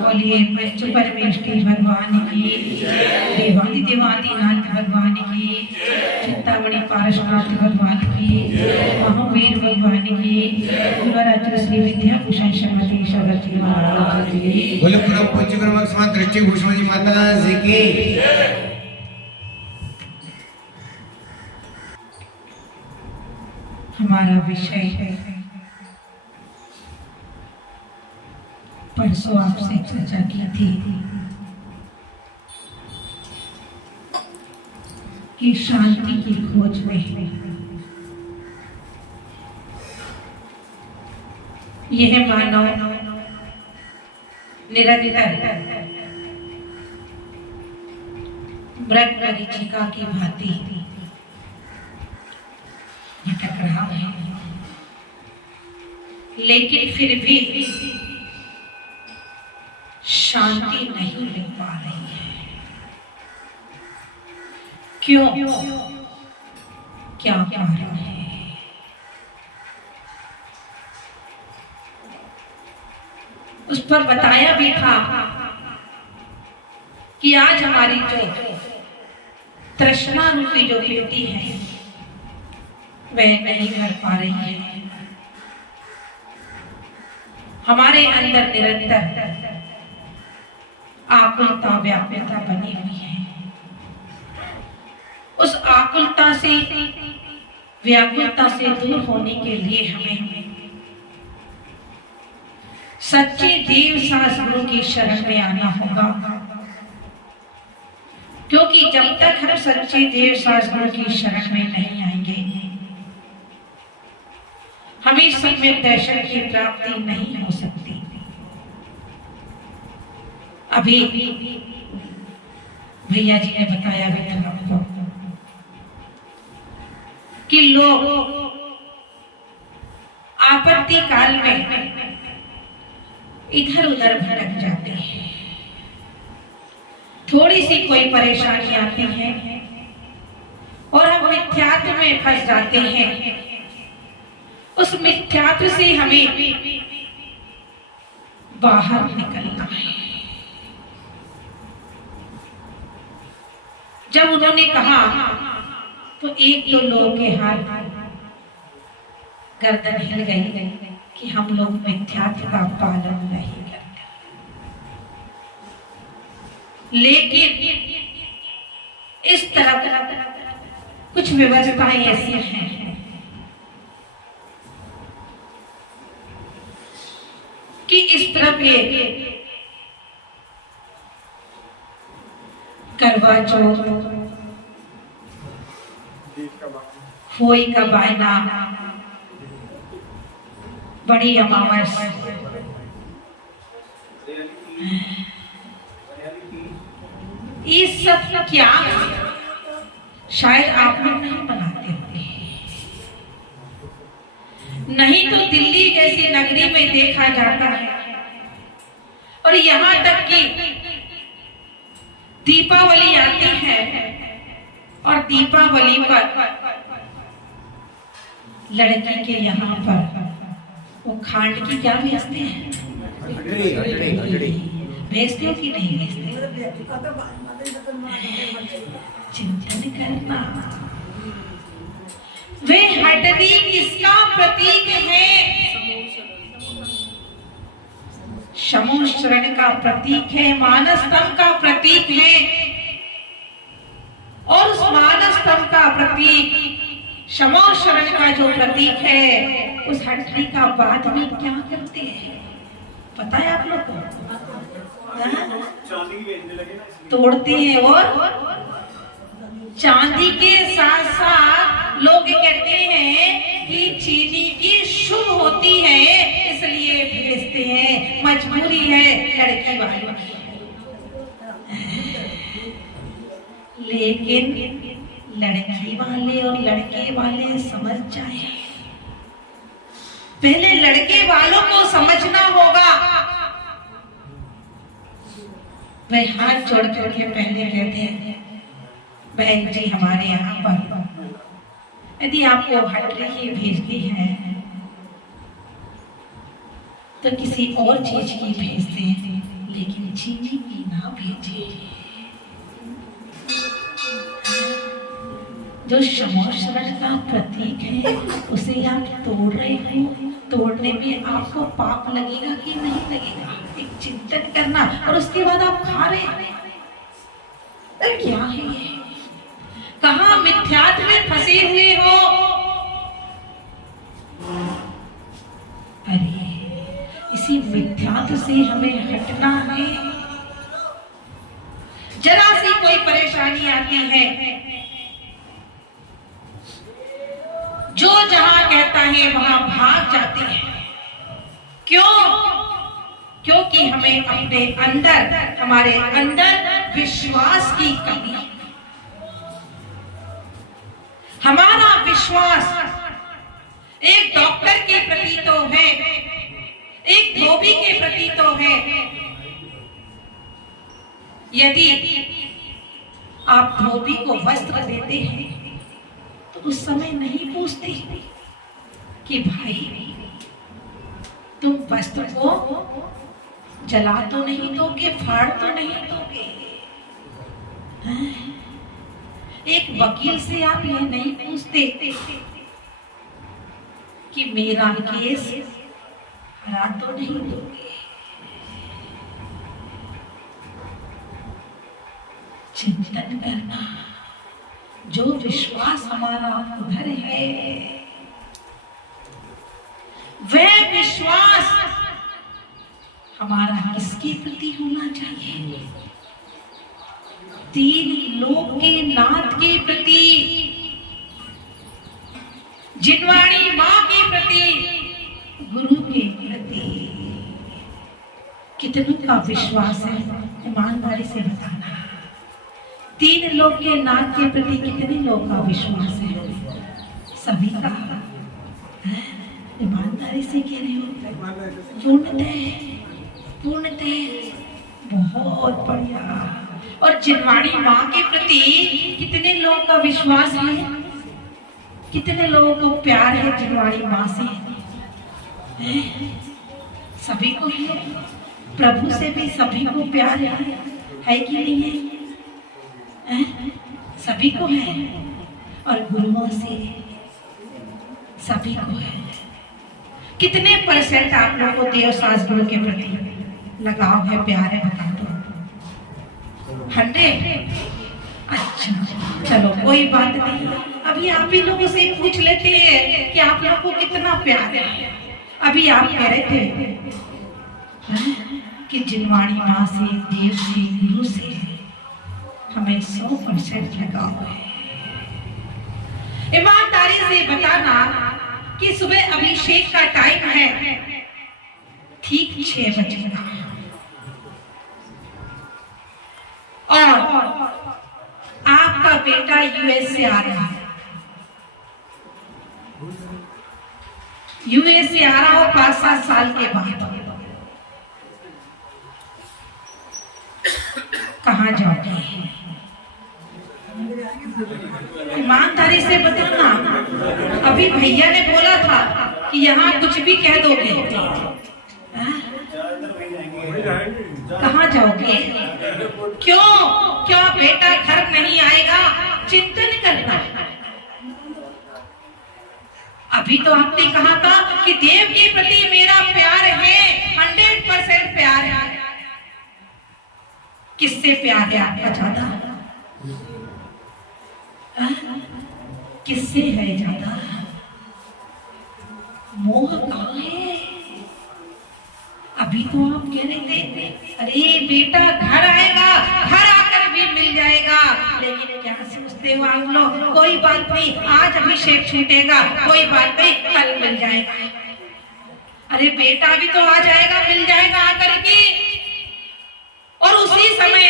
बोलिए पंच परमेष्टि भगवान की, देवादि देवादिनाथ भगवान की, चिंतामणि पारशुनाथ भगवान की, महावीर भगवान की, गुरुराज श्री विद्याभूषण श्रीमती सरस्वती महाराज की। बोले परम पूज्य गुरु समाज दृष्टि भूषण जी माता जी की। हमारा विषय है, परसों आपसे चर्चा की थी कि शांति की खोज में यह मानव निरंतर मृगमरीचिका की भांति भटक रहा है, लेकिन फिर भी शांति नहीं मिल पा रही है। क्यों? क्या कारण है? उस पर बताया भी था कि आज हमारी जो तृष्णा रूपी जो बेटी है वह नहीं कर पा रही है। हमारे अंदर निरंतर आकुलता व्याकुलता बनी हुई है। उस आकुलता से व्याकुलता से दूर होने के लिए हमें सच्चे देव शास्त्रों की शरण में आना होगा, क्योंकि जब तक हम सच्चे देव शास्त्रों की शरण में नहीं आएंगे हमें सम्यक दर्शन की प्राप्ति नहीं हो सकती। अभी भैया जी ने बताया भी था आपको कि लोग आपत्ति काल में इधर उधर भटक जाते हैं। थोड़ी सी कोई परेशानी आती है और हम मिथ्यात्व में फंस जाते हैं। उस मिथ्यात्व से हमें बाहर निकलना है। जब उन्होंने कहा तो एक दो लोगों के हाथ गर्दन हिल गई कि हम लोग मिथ्यात्व का पालन नहीं करते, लेकिन इस तरफ कुछ व्यवस्थाएं ऐसी हैं कि इस तरफ ये करवा चौथ, होई का बायना, बड़ी अमावस, ये सब क्या शायद आप लोग नहीं बनाते होंगे। नहीं तो दिल्ली जैसी नगरी में देखा जाता है और यहाँ तक कि दीपावली आती है और दीपावली पर लड़की के यहाँ पर वो खांड की क्या भेजते हैं? भेजते हो कि नहीं भेजते? चिंता नहीं करना, हटनी किसका प्रतीक है? शमोशरण का प्रतीक है, मानस तम का प्रतीक है। और उस मानस तम का प्रतीक शमोशरण का जो प्रतीक है, उस हटनी का बाद में क्या करते हैं पता है आप लोग को? तोड़ते हैं और चांदी के साथ साथ लोग कहते हैं कि चीनी की शुभ होती है, इसलिए भेजते हैं। मजबूरी है लड़की वालों की। लेकिन लड़की वाले और लड़के वाले समझ जाए, पहले लड़के वालों को समझना होगा। वे हाथ जोड़ करके पहले कहते हैं, बहन जी हमारे यहाँ पर यदि आपको हटनी भेजती है तो किसी और चीज की भेजते हैं, लेकिन चीनी की ना भेजे। जो शमोशरण का प्रतीक है उसे आप तोड़ रहे हो, तोड़ने में आपको पाप लगेगा कि नहीं लगेगा, एक चिंतन करना। और उसके बाद आप खा रहे हैं, क्या है ये? कहाँ मिथ्यात्व में फंसे हुए हो? अरे इसी मिथ्यात्व से हमें हटना है। जरा सी कोई परेशानी आती है, जो जहां कहता है वहां भाग जाते हैं। क्यों? क्योंकि हमें अपने अंदर, हमारे अंदर विश्वास की कमी है। हमारा विश्वास एक डॉक्टर के प्रति तो है, एक धोबी के प्रति तो है। यदि आप धोबी को वस्त्र देते हैं तो उस समय नहीं पूछते कि भाई तुम वस्त्र को जला तो नहीं दोगे, फाड़ तो नहीं दोगे। एक वकील से आप यह नहीं पूछते कि मेरा केस हरा तो नहीं दोगे। चिंतन करना, जो विश्वास हमारा उधर है, वह विश्वास हमारा किसके प्रति होना चाहिए? तीन लोक के नाथ के प्रति, जिनवाणी मां के प्रति, गुरु के प्रति। कितनों का विश्वास है? ईमानदारी से बताना। तीन लोक के नाथ के प्रति कितने लोगों का विश्वास है? सभी का। ईमानदारी से कह रहे हो? पूर्णतः बहुत बढ़िया। और जिनवाणी मां के प्रति कितने लोगों का विश्वास है? कितने लोगों को प्यार है जिनवाणी मां से? सभी को है। प्रभु से भी सभी को प्यार है कि नहीं है? सभी को है। और गुरुओं से सभी को है। कितने परसेंट आप लोगों को देव शास्त्रों के प्रति लगाव है, प्यार है? बता दो। 100? अच्छा चलो कोई बात नहीं। अभी आप ही लोगों से पूछ लेते हैं कि आप लोगों को कितना प्यार है। अभी आप कह रहे थे कि जिनवाणी माँ से, देव से, गुरु से हमें 100% लगाव है। ईमानदारी से बताना कि सुबह अभिषेक का टाइम है, ठीक 6 बजे और आपका बेटा यूएस से आ रहा है। यूएस से आ रहा हो 5-7 साल के बाद, कहाँ जाओगे? ईमानदारी से बताना। अभी भैया ने बोला था कि यहाँ कुछ भी कह दोगे। कहाँ जाओगे? क्यों? क्या बेटा घर नहीं आएगा? चिंतन करना। अभी तो आपने कहा था कि देव के प्रति मेरा प्यार है, 100% प्यार है। किससे प्यार है आपका ज्यादा? किससे है ज्यादा? मोह कहाँ है? अभी तो आप कह रहे थे अरे बेटा घर आएगा, घर आकर भी मिल जाएगा, लेकिन क्या सोचते हो आप लोग? कोई बात नहीं, आज अभिषेक छूटेगा, कोई बात नहीं, कल मिल जाएगा। अरे बेटा भी तो आ जाएगा, मिल जाएगा आकर के। और उसी समय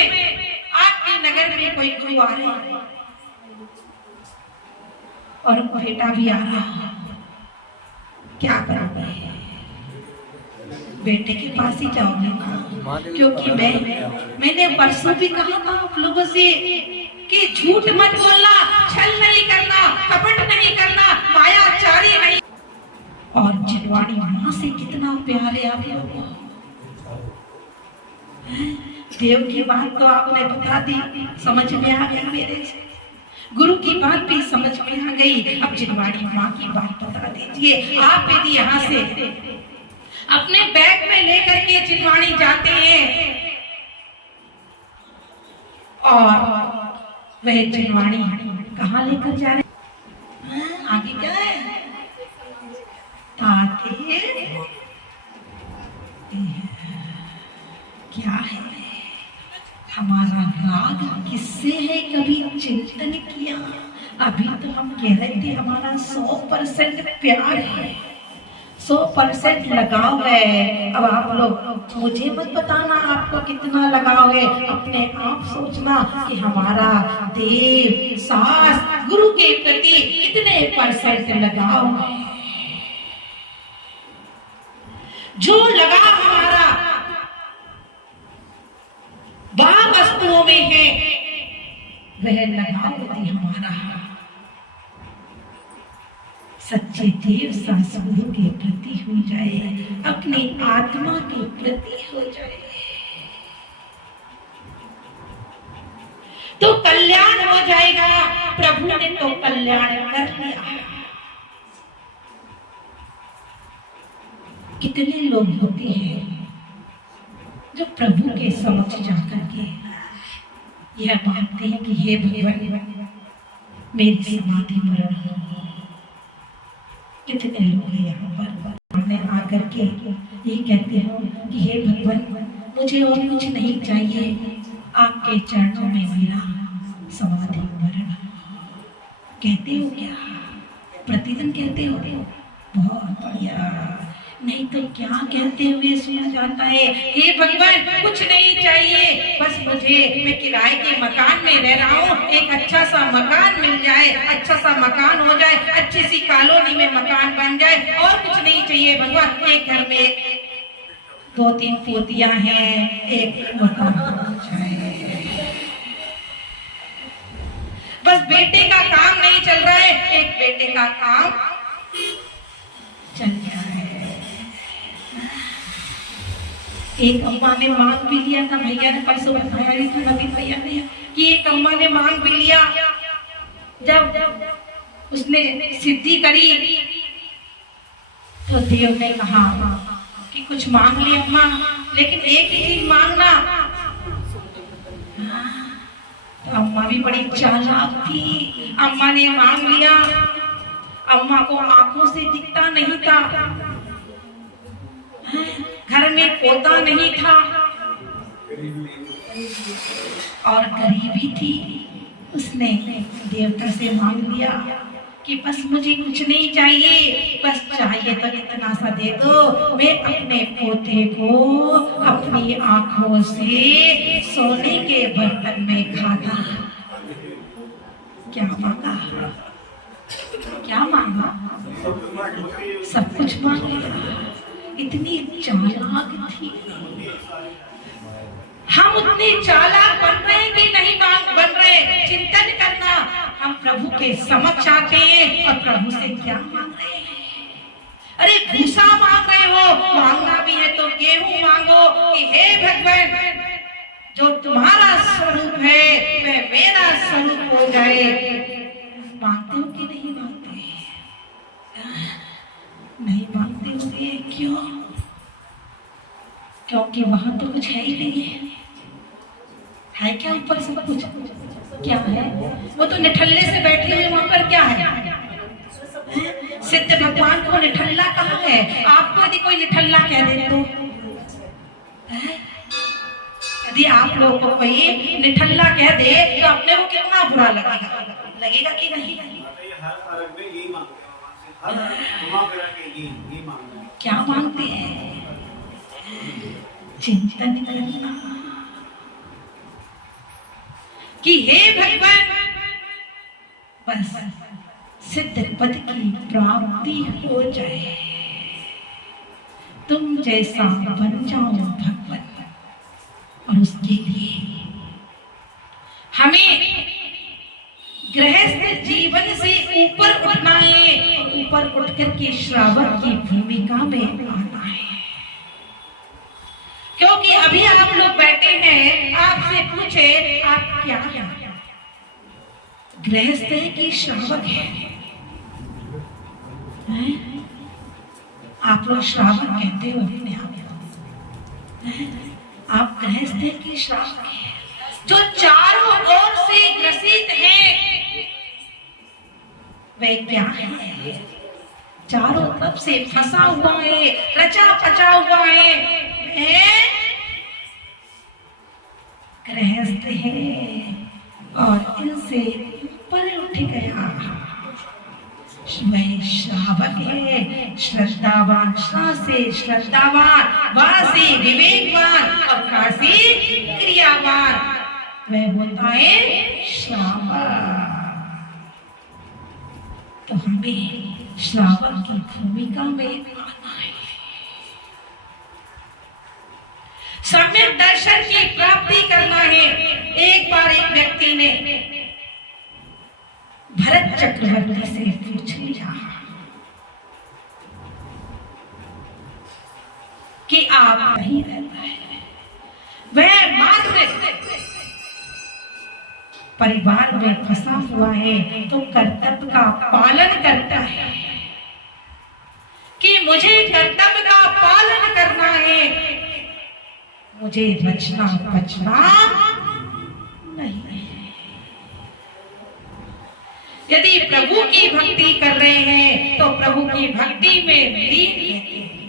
आपके नगर में कोई गुरु आ रहा है और बेटा भी आ रहा है, क्या करोगे? बेटे के पास ही जाओगे ना, क्योंकि मैंने परसों भी कहा था आप लोगों से कि झूठ मत बोलना, छल नहीं करना, कपट नहीं करना, मायाचारी नहीं। और जिनवाणी माँ से कितना प्यार है आप लोगों को। देव की बात तो आपने बता दी, समझ में आ गई मेरे से। गुरु की बात भी समझ में आ गई, अब जिनवाणी माँ की बात बता दीजिए। आप यदि यहाँ से अपने बैग में लेकर के जिनवाणी जाते हैं और वह जिनवाणी कहाँ लेकर जा रहे हैं? आगे क्या है? ताते क्या है? हमारा राग किससे है, कभी चिंतन किया? अभी तो हम कह रहे थे हमारा 100% प्यार है, 100% लगाव है। अब आप लोग मुझे मत बताना आपको कितना लगाव है, अपने आप सोचना कि हमारा देव सास गुरु के प्रति कितने % लगाव है। जो लगाव हमारा बाहर वस्तुओं में है, वह लगाव यदि हमारा सच्चे देव सास गुरु के प्रति हो जाए, अपनी आत्मा के प्रति हो जाए, तो कल्याण हो जाएगा। प्रभु ने तो कल्याण कर लिया। कितने लोग होते हैं जो प्रभु के समक्ष जाकर के यह मानते हैं कि हे भगवान मेरी समाधि मरण हो। कितने लोग हैं यहाँ पर मैं आकर के ये कहते हो कि हे भगवान मुझे और कुछ नहीं चाहिए, आपके चरणों में मेरा समाधि मरण। कहते हो क्या? प्रतिदिन कहते हो? बहुत बढ़िया। नहीं तो क्या कहते हुए सुना जाता है, हे भगवान कुछ नहीं चाहिए, बस मुझे, मैं किराए के मकान में रह रहा हूँ, एक अच्छा सा मकान मिल जाए, अच्छा सा मकान हो जाए, अच्छी सी कॉलोनी में मकान बन जाए, और कुछ नहीं चाहिए भगवान। एक घर में 2-3 पोतियां हैं, एक मकान हो जाए, बस बेटे का काम नहीं चल रहा है, एक बेटे का काम चल रहा है। एक अम्मा ने मांग भी लिया था, भैया ने परसों बताया ही था, नवीन भैया ने, कि एक अम्मा ने मांग भी लिया। जब उसने सिद्धि करी तो देव ने कहा कि कुछ मांग ली अम्मा, लेकिन एक ही चीज मांगना। तो अम्मा भी बड़ी चालाक थी, अम्मा ने मांग लिया। अम्मा को आंखों से दिखता नहीं था, घर में पोता नहीं था और गरीबी थी। उसने देवता से मांग लिया कि बस मुझे कुछ नहीं चाहिए, बस चाहिए तो इतना सा दे दो, मैं अपने पोते को अपनी आंखों से सोने के बर्तन में खाता। क्या मांगा? क्या मांगा? सब कुछ मांग लिया। इतनी चालाक थी। हम उतने चालाक बन रहे कि नहीं बन रहे? चिंतन करना। हम प्रभु के समक्ष आते हैं और प्रभु से क्या मांग रहे हैं? अरे भूसा मांग रहे हो, मांगना भी है तो गेहूं मांगो कि हे भगवान जो तुम्हारा स्वरूप है वह मेरा स्वरूप हो जाए। मांगते हो कि नहीं मांगते? क्यों? क्योंकि वहां तो कुछ है ही नहीं है क्या ऊपर सब कुछ? क्या है? वो तो निठल्ले से बैठे हुए, वहां पर क्या है? सिद्ध भगवान को निठल्ला कहा है? आपको यदि कोई निठल्ला कह दे तो यदि आप लोगों को कोई निठल्ला कह दे तो अपने को कितना बुरा लगेगा? लगेगा कि नहीं? क्या मांगते हैं? चिंतन करना कि हे भगवान, बस सिद्ध पद की प्राप्ति हो जाए, तुम जैसा बन जाओ भगवान। और उसके लिए हमें गृहस्थ जीवन से ऊपर उठना है, ऊपर उठकर के श्रावक की भूमिका में आना है। क्योंकि अभी आप लोग बैठे हैं, आपसे पूछे आप क्या हैं? गृहस्थ है कि श्रावक है? आप लोग श्रावक कहते हो अपने आप को। आप गृहस्थ है कि श्रावक है? जो चारों ओर से ग्रसित है वह क्या है? चारों तरफ से फंसा हुआ है, रचा पचा हुआ है, गृहस्थ है। और इनसे ऊपर उठ गया वह श्रावक है। श्रद्धावान, श्रा से श्रद्धावान, वा से विवेकवान और का से क्रियावान, वह होता है श्रावक। तो हमें श्रावक की भूमिका में आना है। सम्यक दर्शन की प्राप्ति करना है। एक बार एक व्यक्ति ने भरत चक्रवर्ती से पूछ लिया कि आप नहीं रहता है, वह मात्र परिवार में फंसा हुआ है तो कर्तव्य का पालन करता है कि मुझे कर्तव्य का पालन करना है, मुझे रचना बचना नहीं है। यदि प्रभु की भक्ति कर रहे हैं तो प्रभु की भक्ति में लीन रहते हैं।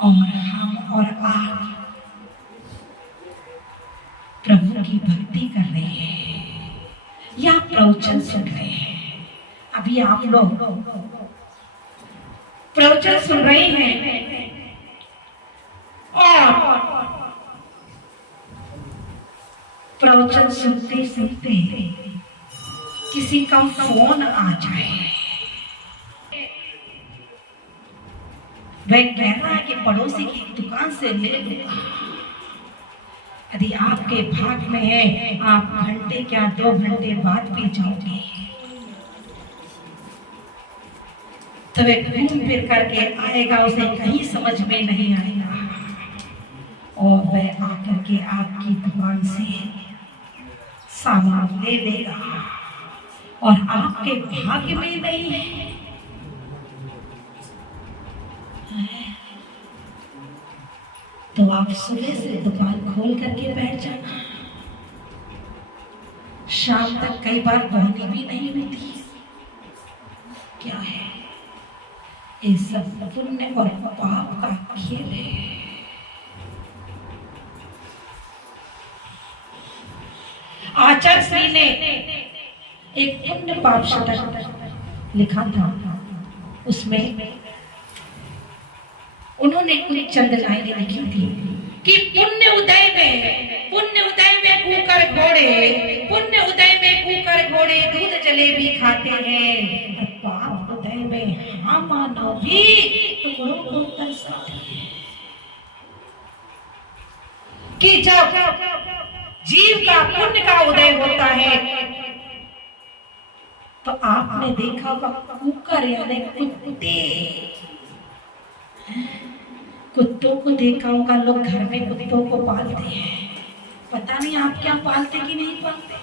और हम और आप प्रभु की भक्ति कर रहे हैं या प्रवचन सुन रहे हैं। अभी आप लोग प्रवचन सुन रहे हैं और प्रवचन सुनते सुनते किसी का फोन आ जाए, वह कह रहा है कि पड़ोसी की दुकान से ले लूंगा। यदि आपके भाग में है, आप घंटे क्या 2 घंटे बाद भी जाओगे तो वह घूम फिर करके आएगा, उसे कहीं समझ में नहीं आएगा और वह आकर के आपकी दुकान से सामान ले लेगा और आपके भाग्य में नहीं है। तो आप सुबह से दुकान खोल करके बैठ जाना, शाम तक कई बार पहुंचनी भी नहीं होती। क्या है ये सब? पुण्य और पाप का खेल है। आचार्य श्री ने एक पुण्य पाप शतक लिखा था, उसमें उन्होंने कुछ चंद लाइनें लिखी थी कि पुण्य उदय में कूकर घोड़े, पुण्य उदय में कूकर घोड़े दूध जलेबी खाते हैं, पाप उदय में हम मानव भी टुकड़ों को तरसाते हैं। कि जब जीव का पुण्य का उदय होता है तो आपने देखा होगा कुकर यानी कुत्तों को देखा होगा, लोग घर में कुत्तों को पालते हैं। पता नहीं आप क्या पालते कि नहीं पालते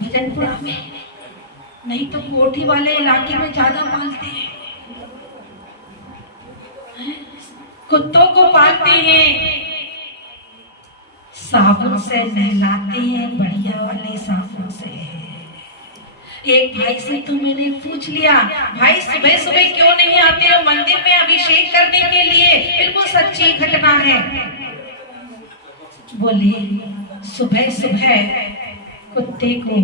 भजनपुरा में, नहीं तो कोठी वाले इलाके में ज्यादा पालते हैं। कुत्तों को पालते हैं, साबुन से नहलाते हैं, बढ़िया वाले साबुन से। एक भाई से तो मैंने पूछ लिया, भाई सुबह सुबह क्यों नहीं आते हो मंदिर में अभिषेक करने के लिए, बिल्कुल सच्ची घटना है। बोले सुबह सुबह कुत्ते को,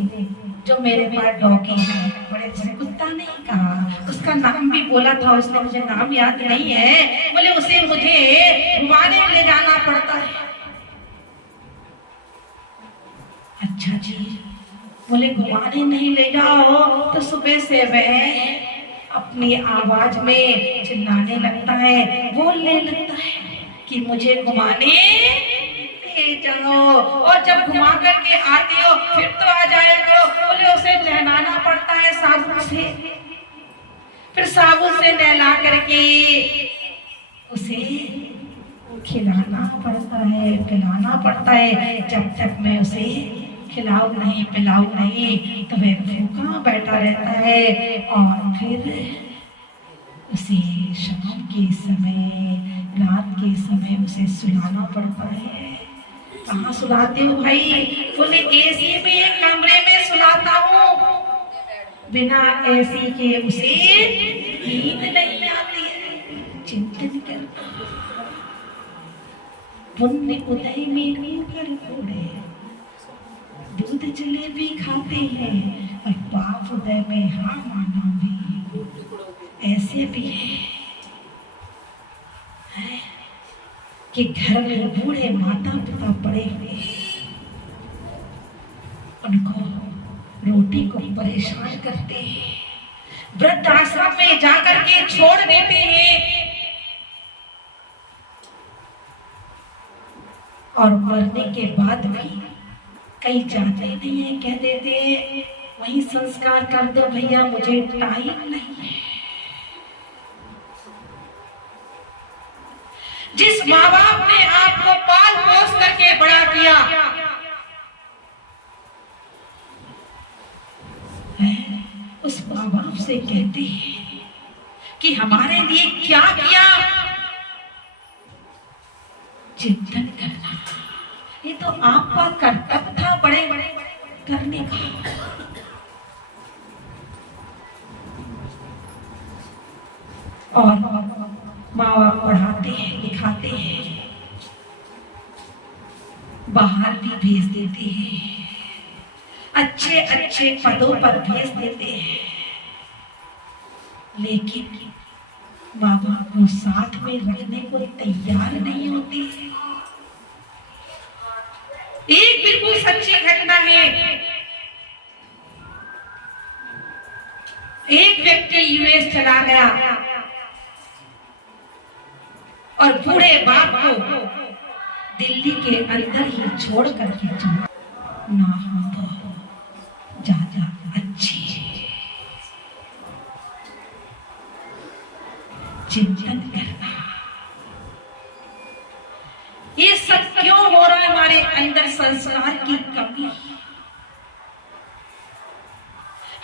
जो मेरे पास डॉगी है, बड़े से कुत्ता नहीं कहा, उसका नाम भी बोला था उसने, मुझे नाम याद नहीं है। बोले उसे मुझे घुमाने ले जाना पड़ता है। अच्छा जी, बोले घुमाने नहीं ले जाओ तो सुबह से वह अपनी आवाज में चिल्लाने लगता है, बोलने लगता है कि मुझे घुमाने ले जाओ, और जब घुमा करके आते हो फिर तो आ जाया करो। बोले उसे नहलाना पड़ता है साबुन से, फिर साबुन से नहला करके उसे खिलाना पड़ता है, पिलाना पड़ता है। जब तक मैं उसे खिलाऊं नहीं पिलाऊं नहीं तो वह भूखा बैठा रहता है। और फिर उसे शाम के समय, रात के समय उसे सुलाना पड़ता है। कहाँ सुलाते हो भाई? बोले एसी में एक कमरे में सुलाता हूँ, बिना एसी के उसे नींद नहीं आती है। चिंतन करना, पुण्य उदय में कर घोड़े, दूध जलेबी खाते हैं, और पाप उदय में हाँ माना भी ऐसे भी है कि घर में बूढ़े माता पिता पड़े हुए, उनको रोटी को परेशान करते हैं, वृद्ध आश्रम में जाकर के छोड़ देते हैं, और मरने के बाद भी कई जाते नहीं है, कह देते हैं वही संस्कार कर दो भैया, मुझे टाइम नहीं है। जिस माँ बाप ने आपको पाल पोस करके बड़ा किया, उस माँ बाप से कहते हैं कि हमारे लिए क्या किया, चिंतन करना। ये तो आपका कर्तव्य था बड़े बड़े करने का। और माँ बाप पढ़ाते हैं, लिखाते हैं, बाहर भी भेज देते हैं, अच्छे अच्छे पदों पर भेज देते हैं, लेकिन माँ बाप को साथ में रखने को तैयार नहीं होती। एक बिल्कुल सच्ची घटना है। एक व्यक्ति यूएस चला गया और बूढ़े बाप को दिल्ली के अंदर ही छोड़ करके चला। ना हम तो ज्यादा अच्छी चिंतन करना, ये सब क्यों हो रहा है? हमारे अंदर संस्कार की कमी।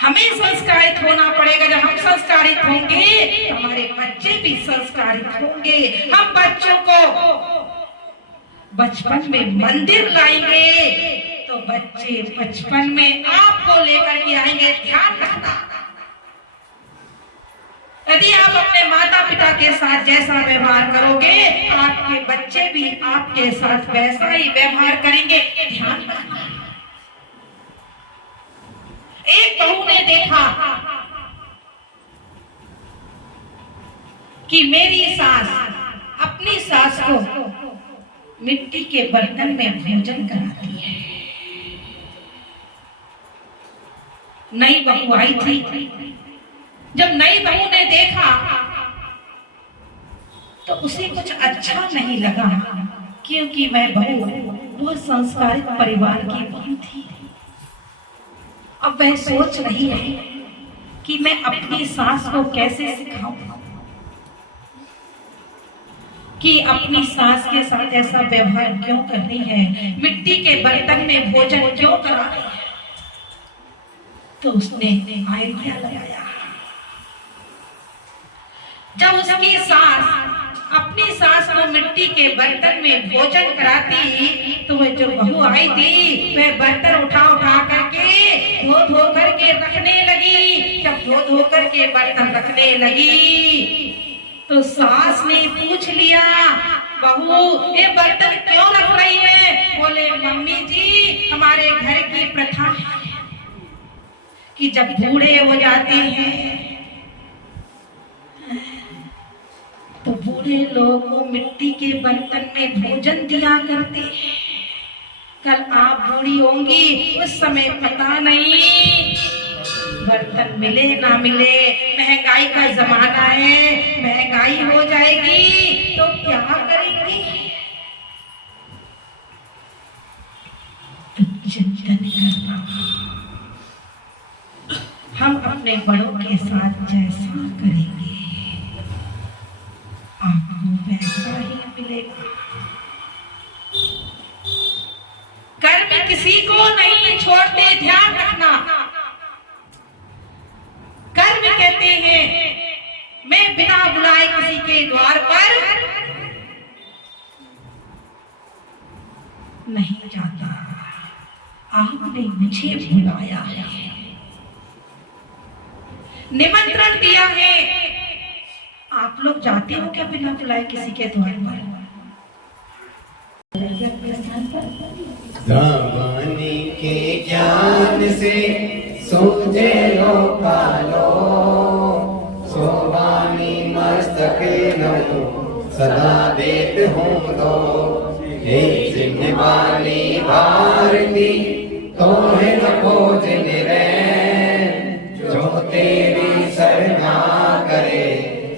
हमें संस्कारित होना पड़ेगा। जब हम संस्कारित होंगे तो हमारे बच्चे भी संस्कारित होंगे। हम बच्चों को बचपन में मंदिर लाएंगे तो बच्चे बचपन में आपको लेकर के आएंगे। ध्यान रखना, यदि आप अपने माता पिता के साथ जैसा व्यवहार करोगे, आपके बच्चे भी आपके साथ वैसा ही व्यवहार करेंगे। ध्यान रखना। एक बहू ने देखा कि मेरी सास अपनी सास को मिट्टी के बर्तन में भोजन कराती है। नई बहू आई थी। जब नई बहू ने देखा तो उसे कुछ अच्छा नहीं लगा, क्योंकि वह बहू बहुत संस्कारित परिवार की बहू थी। अब वह सोच रही है कि मैं अपनी सास को कैसे सिखाऊं कि अपनी सास के साथ ऐसा व्यवहार क्यों कर रही है, मिट्टी के बर्तन में भोजन क्यों करा रही है। तो उसने आइडिया लगाया। जब उसकी सास अपनी सास को मिट्टी के बर्तन में भोजन कराती, तो वह जो बहू आई थी वह बर्तन उठा उठा करके धो धो करके रखने लगी। जब धो धो करके बर्तन रखने लगी तो सास ने पूछ लिया, बहू ये बर्तन क्यों रख रही है? बोले, मम्मी जी हमारे घर की प्रथा है कि जब बूढ़े हो जाते हैं तो बूढ़े लोग को मिट्टी के बर्तन में भोजन दिया करते हैं। कल आप बूढ़ी होंगी, उस समय पता नहीं बर्तन मिले ना मिले, महंगाई का जमाना है, महंगाई हो जाएगी तो क्या करेंगी? तो चिंतन करना, हम अपने बड़ों के साथ जैसा करेंगे आपको वैसा ही मिलेगा। कर्म किसी को नहीं छोड़ते, ध्यान रखना। कर्म कहते हैं मैं बिना बुलाए किसी के द्वार पर नहीं जाता, आपने मुझे बुलाया है, निमंत्रण दिया है। आप लोग जाते हो क्या बिना बुलाए किसी के द्वार पर? दामनी के ज्ञान से सूझे लो कालो, सोवानी मस्तक नो सदा देत हूँ दो। हे जिन वाली भारती तो है न खोज निरे, जो तेरी सरना करे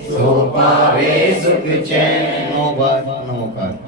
सो पावे सुख चैन। नौकर